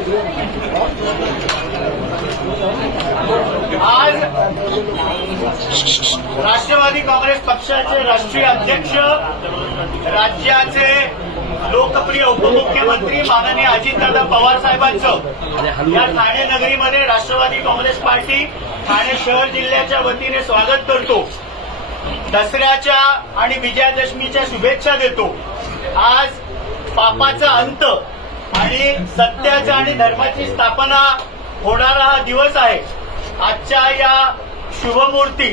आज राष्ट्रवादी काँग्रेस पक्षाचे राष्ट्रीय अध्यक्ष राज्याचे लोकप्रिय उपमुख्यमंत्री माननीय अजितदादा पवार साहेबांचं. या ठाणे नगरीमध्ये राष्ट्रवादी काँग्रेस पार्टी ठाणे शहर जिल्ह्याच्या वतीने स्वागत करतो. दसऱ्याच्या आणि विजयादशमीच्या शुभेच्छा देतो. आज पापाचा अंत. आणि सत्याच्या आणि धर्माची स्थापना होणारा हा दिवस आहे. आजच्या या शुभमूर्ती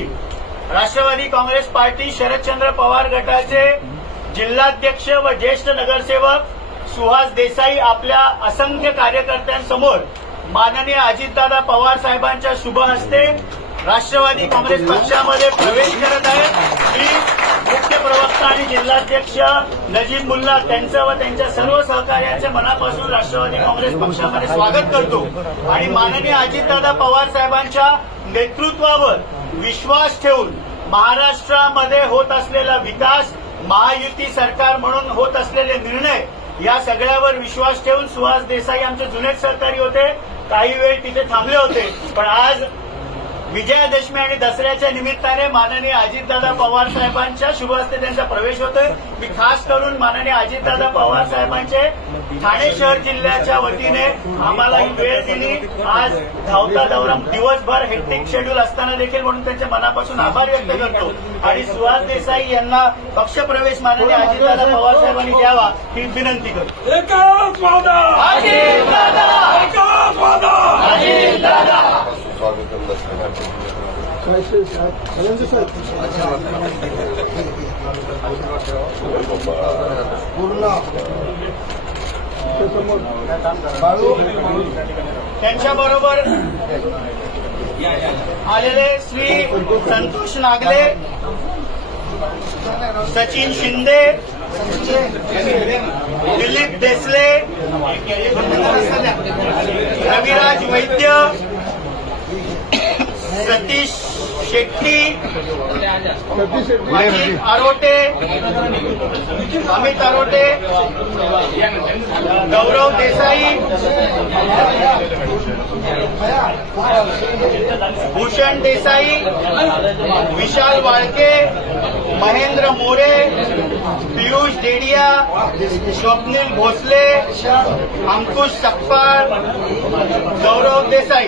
राष्ट्रवादी काँग्रेस पार्टी शरदचंद्र पवार गटाचे जिल्हाध्यक्ष व ज्येष्ठ नगरसेवक सुहास देसाई आपल्या असंख्य कार्यकर्त्यांसमोर माननीय अजितदादा पवार साहेबांच्या शुभ हस्ते राष्ट्रवादी काँग्रेस पक्षामध्ये प्रवेश करत आहे अध्यक्ष नजीब मुल्ला त्यांचं व त्यांच्या सर्व सहकार्यांचे मनापासून राष्ट्रवादी काँग्रेस पक्षामध्ये स्वागत करतो. आणि माननीय अजितदादा पवार साहेबांच्या नेतृत्वावर विश्वास ठेवून महाराष्ट्रामध्ये होत असलेला विकास महायुती सरकार म्हणून होत असलेले निर्णय या सगळ्यावर विश्वास ठेवून सुहास देसाई आमचे जुनेच सहकारी होते. काही वेळ तिथे थांबले होते. पण आज विजयादशमी आणि दसऱ्याच्या निमित्ताने माननीय अजितदादा पवार साहेबांच्या शुभ हस्ते त्यांचा प्रवेश होतोय. मी खास करून माननीय अजितदादा पवार साहेबांचे ठाणे शहर जिल्ह्याच्या वतीने आम्हाला ही वेळ दिली. आज धावता दौरा दिवसभर हेक्टिक शेड्यूल असताना देखील म्हणून त्यांच्या मनापासून आभार व्यक्त करतो. आणि सुहास देसाई यांना पक्षप्रवेश माननीय अजितदादा पवार साहेबांनी द्यावा ही विनंती करतो एकच वादा अजितदादा एकच वादा अजितदादा स्वागतम त्यांच्याबरोबर आलेले श्री संतोष नागले सचिन शिंदे दिलीप देसले रविराज वैद्य सतीश शेट्टी अजित आरोटे अमित आरोटे गौरव देसाई भूषण देसाई विशाल वाळके महेंद्र मोरे पियुष डेडिया स्वप्नील भोसले अंकुश सक्पाळ गौरव देसाई.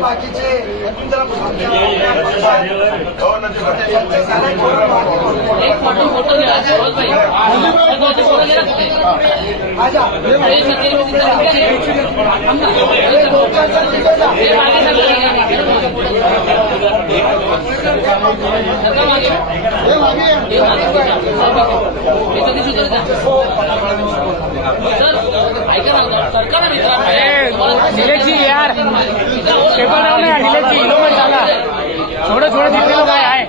बाकीचे एक फोटो फोटो घ्या ना डिलेची यार. पेपर डाऊन आहे डिलेची लो मत झाला थोडं थोडं आहे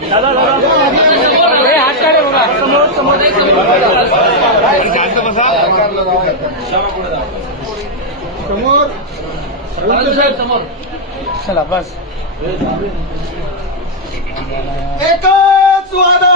हे हात काढे बघा समोर चला बस. एकच वादा.